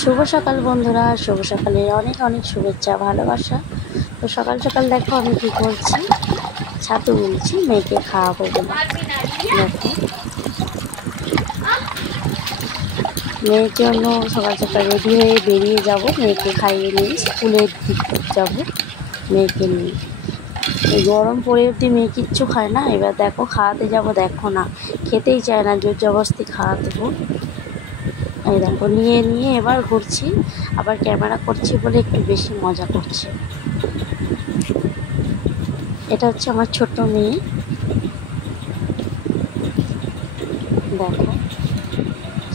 শুভ সকাল বন্ধুরা, শুভ সকালে অনেক অনেক শুভেচ্ছা ভালোবাসা। তো সকাল সকাল দেখো আমি কী করছি, ছাতু গুলছি, মেয়েকে খাওয়াবো বলে। দেখো মেয়ের জন্য সকাল সকাল রেডি হয়ে বেরিয়ে যাব, মেয়েকে খাইয়ে নিয়ে স্কুলের দিক যাব মেয়েকে নিয়ে। এই গরম পড়ে অবধি মেয়ে কিচ্ছু খায় না, এবার দেখো খাওয়াতে যাব, দেখো না খেতেই চায় না, জোর জবরদস্তি খাওয়াতে দেবো। এই দেখো নিয়ে নিয়ে এবার ঘুরছি, আবার ক্যামেরা করছি বলে একটু বেশি মজা করছে। এটা হচ্ছে আমার ছোট মেয়ে, দেখো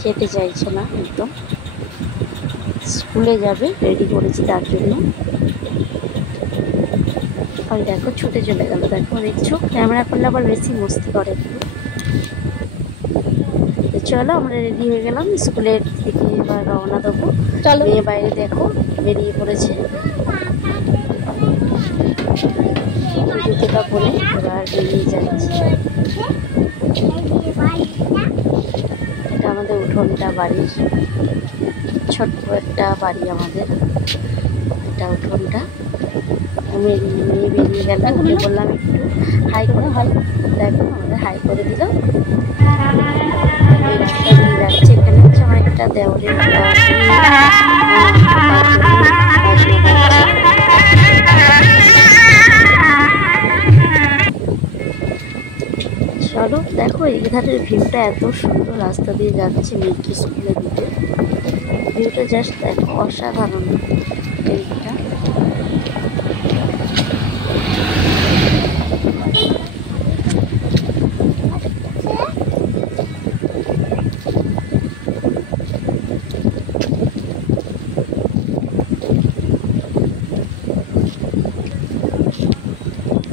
খেতে চাইছে না একদম, স্কুলে যাবে রেডি করেছি তার জন্য। আর দেখো ছুটে চলে গেল, দেখো দেখছো ক্যামেরা করলে আবার বেশি মস্তি করে। চলো আমরা রেডি হয়ে গেলাম, স্কুলের দিকে এবার রওনা দেবো। চলো মেয়ে বাইরে দেখো বেরিয়ে পড়েছে, জুতোটা পরে এবার বেরিয়ে যাচ্ছি। এটা আমাদের উঠোনটা বাড়ির, ছোট্ট একটা বাড়ি আমাদের, এটা উঠোনটা। মেয়ে বেরিয়ে গেল, ওকে বললাম একটু হাই করে, হাই দেখো আমাদের হাই করে দিল। রাস্তা দিয়ে যাচ্ছে, এখানে হচ্ছে আমার একটা দেওরের চলো দেখো এই ধারের ভিউটা এত সুন্দর, রাস্তা দিয়ে যাচ্ছে মেয়েকে স্কুলে দিতে, ভিউটা জাস্ট দেখো অসাধারণ ভিউটা।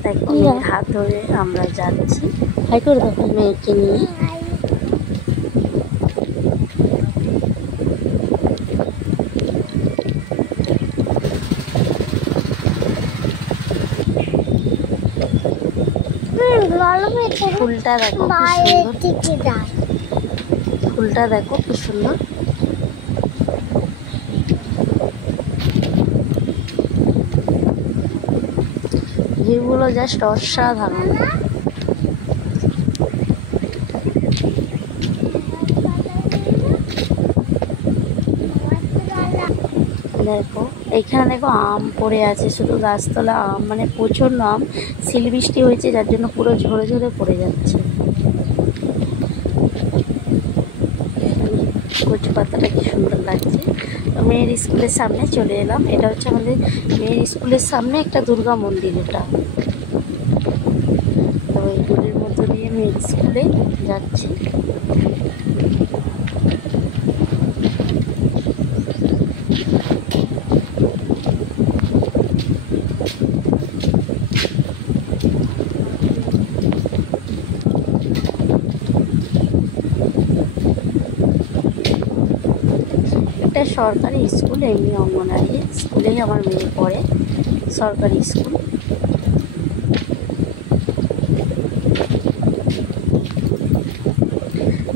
দেখো মেয়ের হাত ধরে আমরা যাচ্ছি, হাই করে দেখো মেয়েকে নিয়ে। ফুলটা দেখো কি সুন্দর, ফুলটা দেখো কি সুন্দর। ভিউগুলো জাস্ট অসাধারণ। দেখো এখানে দেখো আম পড়ে আছে, শুধু গাছতলা আম, মানে প্রচণ্ড আম, শিল বৃষ্টি হয়েছে যার জন্য পুরো ঝরে ঝরে পড়ে যাচ্ছে। কচু পাতাটা কি সুন্দর লাগছে। তো মেয়ের স্কুলের সামনে চলে এলাম, এটা হচ্ছে আমাদের মেয়ের স্কুলের সামনে একটা দুর্গা মন্দির, এটা। তো এই গলির মধ্য দিয়ে মেয়ের স্কুলে যাচ্ছি। একটা সরকারি স্কুল, এমনি অঙ্গনারী স্কুলেই আমার মেয়ে পড়ে, সরকারি স্কুল।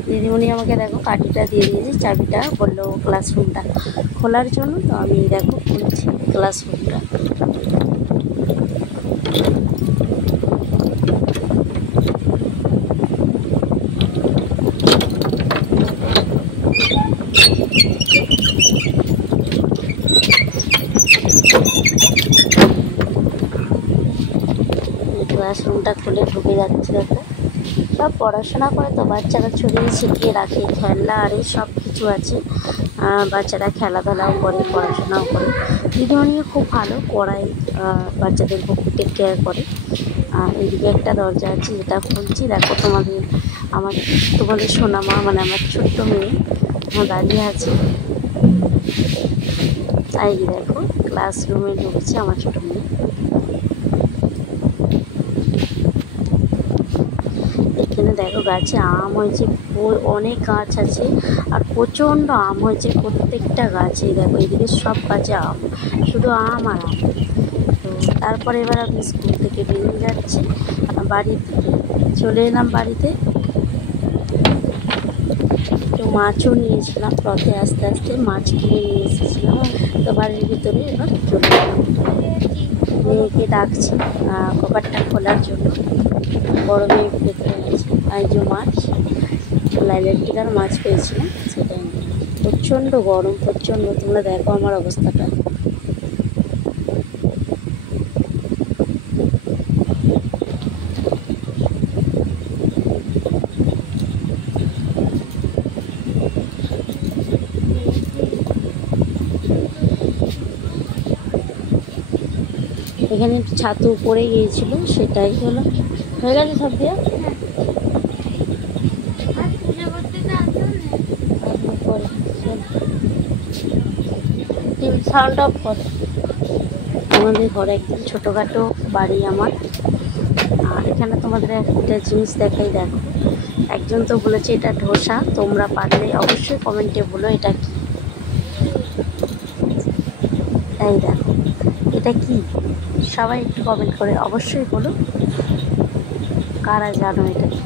দিদিমণি আমাকে দেখো কাঠিটা দিয়ে দিয়েছে, চাবিটা বললো ক্লাসরুমটা খোলার জন্য, তো আমি দেখো খুলছি ক্লাসরুমটা। ক্লাসরুমটা খুলে ঢুকে যাচ্ছে, দেখো সব পড়াশোনা করে তো বাচ্চারা ছড়িয়ে ছিটিয়ে রাখে, খেলনা আর সব কিছু আছে, বাচ্চারা খেলাধুলাও করে পড়াশোনাও করে। দিদিমণিও খুব ভালো পড়ায়, বাচ্চাদের খুব টেক কেয়ার করে। আর এদিকে একটা দরজা আছে যেটা খুলছি, দেখো তোমাদের সোনামা মানে আমার ছোট্ট মেয়ে দাঁড়িয়ে আছে। তাই দেখো ক্লাসরুমে ঢুকছে আমার ছোটো মেয়ে। এখানে দেখো গাছে আম হয়েছে, অনেক গাছ আছে আর প্রচণ্ড আম হয়েছে প্রত্যেকটা গাছে। দেখো এদিকে সব গাছে আম, শুধু আম আর আম। তো তারপরে এবার আমি স্কুল থেকে বেরিয়ে যাচ্ছি, বাড়িতে চলে এলাম বাড়িতে। তো মাছও নিয়েছিলাম, পথে আস্তে আস্তে মাছ কিনে নিয়ে এসেছিলাম। তো বাড়ির ভিতরে এবার চলে গেলাম, মেয়েকে ডাকছি কপারটা খোলার জন্য। বড় মেয়ে ভেতরে আছে। আর যে মাছ, লাইলের টিকার মাছ পেয়েছিলাম, সেটাই নিলাম। প্রচণ্ড গরম, প্রচণ্ড। তোমরা দেখো আমার অবস্থাটা। এখানে ছাতু পড়ে গিয়েছিল, সেটাই হলো। হয়ে গেছে সব দিয়ে সাউন্ড অফ কর। আমাদের ঘরে একদম ছোটোখাটো বাড়ি আমার। আর এখানে তোমাদের একটা জিনিস দেখাই, দেখো। একজন তো বলেছে এটা ধোসা, তোমরা পারলে অবশ্যই কমেন্টে বলো এটা কি। এই দেখো, এটা কি সবাই একটু কমেন্ট করে অবশ্যই বলো, কারা জানো এটা কি।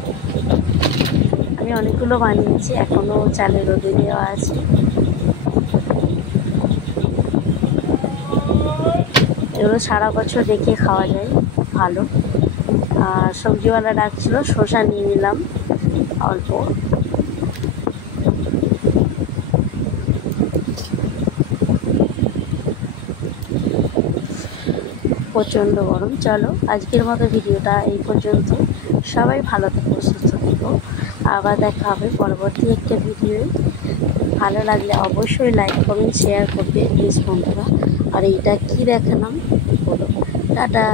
আমি অনেকগুলো বানিয়েছি, এখনও চালে রোদে দেওয়া আছে। এগুলো সারা বছর রেখে খাওয়া যায়, ভালো। আর সবজিওয়ালা ডাকছিল, শসা নিয়ে নিলাম অল্প। প্রচণ্ড গরম। চলো আজকের মতো ভিডিওটা এই পর্যন্ত। সবাই ভালো থেকো, সুস্থ থেকো। আবার দেখা হবে পরবর্তী একটা ভিডিওয়। ভালো লাগলে অবশ্যই লাইক কমেন্ট শেয়ার করবে প্লিজ বন্ধুরা। আর এইটা কি দেখালাম বলো। টাটা।